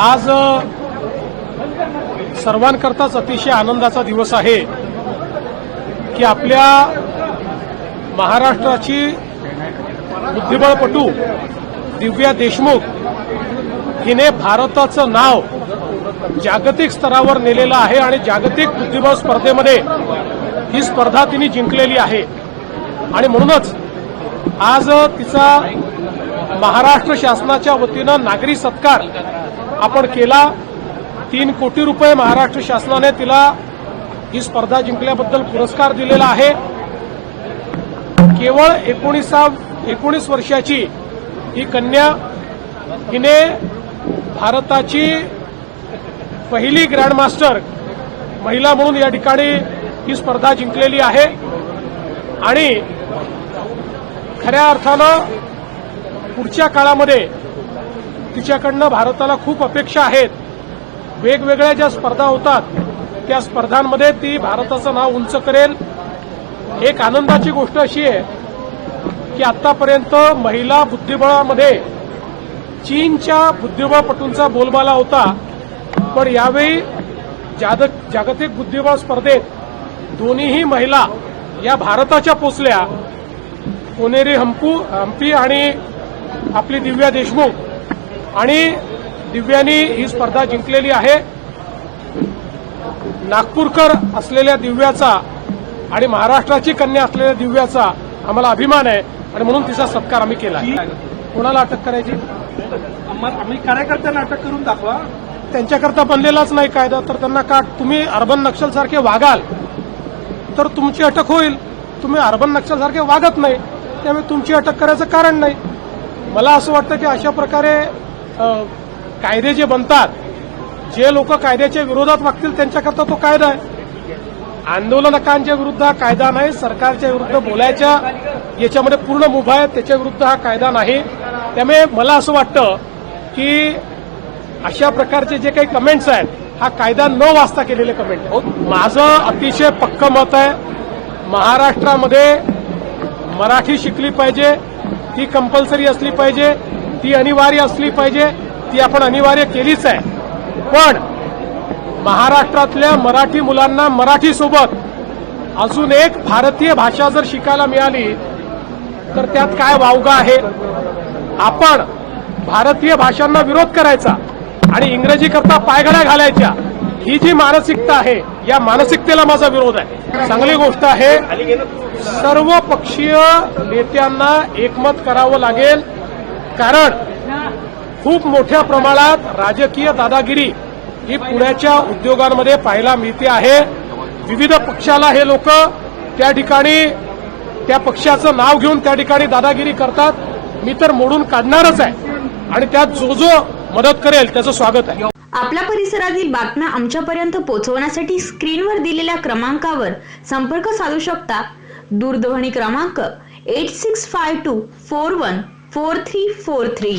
आज सर्वांकरताच अतिशय आनंदाचा दिवस आहे की आपल्या महाराष्ट्राची बुद्धिबळपटू दिव्या देशमुख हिने भारताचं नाव जागतिक स्तरावर नेलेलं आहे आणि जागतिक बुद्धिबळ स्पर्धेमध्ये ही स्पर्धा तिने जिंकलेली आहे. आणि म्हणूनच आज तिचा महाराष्ट्र शासनाच्या वतीनं नागरी सत्कार आपण केला तीन कोटी रुपये महाराष्ट्र शासनाने तिला ही स्पर्धा जिंकल्याबद्दल पुरस्कार दिलेला आहे. केवळ एकोणीसा एकोणीस वर्षाची ही कन्या हिने भारताची पहिली ग्रँडमास्टर महिला म्हणून या ठिकाणी ही स्पर्धा जिंकलेली आहे. आणि खऱ्या अर्थानं पुढच्या काळामध्ये तिच्याकडनं भारताला खूप अपेक्षा आहेत. वेगवेगळ्या ज्या स्पर्धा होतात त्या स्पर्धांमध्ये ती भारताचं नाव उंच करेल. एक आनंदाची गोष्ट अशी आहे की आतापर्यंत महिला बुद्धिबळामध्ये चीनच्या बुद्धिबळपटूंचा बोलबाला होता. पण यावेळी जागतिक बुद्धिबळ स्पर्धेत दोन्हीही महिला या भारताच्या पोचल्या. कोनेरी हंपू हंपी आणि आपली दिव्या देशमुख. आणि दिव्यानी ही स्पर्धा जिंकलेली आहे. नागपूरकर असलेल्या दिव्याचा आणि महाराष्ट्राची कन्या असलेल्या दिव्याचा आम्हाला अभिमान आहे आणि म्हणून तिचा सत्कार आम्ही केला. कोणाला अटक करायची? आम्हा- आम्ही कार्यकर्त्यांना अटक करून दाखवा. त्यांच्याकरता बनलेलाच नाही कायदा तर त्यांना का तुम्ही अर्बन नक्षल सारखे वागाल? तर तुमची अटक होईल. तुम्ही अर्बन नक्षल सारखे वागत नाही. त्यामुळे तुमची अटक करायचं कारण नाही. मला असं वाटतं की अशा प्रकारे कायदे जे बनतात जे लोक कायद्याच्या विरोधात वागतील त्यांच्याकरता तो कायदा आहे. आंदोलनकांच्या विरुद्ध हा कायदा नाही सरकारच्या विरुद्ध बोलायच्या याच्यामध्ये पूर्ण मुभा आहे त्याच्या विरुद्ध हा कायदा नाही. त्यामुळे मला असं वाटतं की अशा प्रकारचे जे काही कमेंट्स आहेत हा कायदा न वाचता केलेले कमेंट आहेत. माझं अतिशय पक्क मत आहे महाराष्ट्रामध्ये मराठी शिकली पाहिजे ती कंपल्सरी असली पाहिजे ती अनिवार्य असली पाहिजे ती आपण अनिवार्य केलीच आहे. पण महाराष्ट्रातल्या मराठी मुलांना मराठीसोबत अजून एक भारतीय भाषा जर शिकायला मिळाली तर त्यात काय वावगा आहे? आपण भारतीय भाषांना विरोध करायचा आणि इंग्रजी करता पायघड्या घालायच्या ही जी मानसिकता आहे या मानसिकतेला माझा विरोध आहे. चांगली गोष्ट आहे सर्व पक्षीय नेत्यांना एकमत करावं लागेल कारण खूप मोठ्या प्रमाणात राजकीय दादागिरी ही पुण्याच्या उद्योगांमध्ये पाहायला मिळते आहे. विविध पक्षाला हे लोक त्या ठिकाणी त्या पक्षाचं नाव घेऊन त्या ठिकाणी दादागिरी करतात. मी तर मोडून काढणारच आहे. आणि त्यात जो जो मदत करेल त्याचं स्वागत आहे. आपल्या परिसरातील बातम्या आमच्यापर्यंत पोहोचवण्यासाठी स्क्रीनवर दिलेल्या क्रमांकावर संपर्क साधू शकता. दूरध्वनी क्रमांक eight six five two four one four three four three.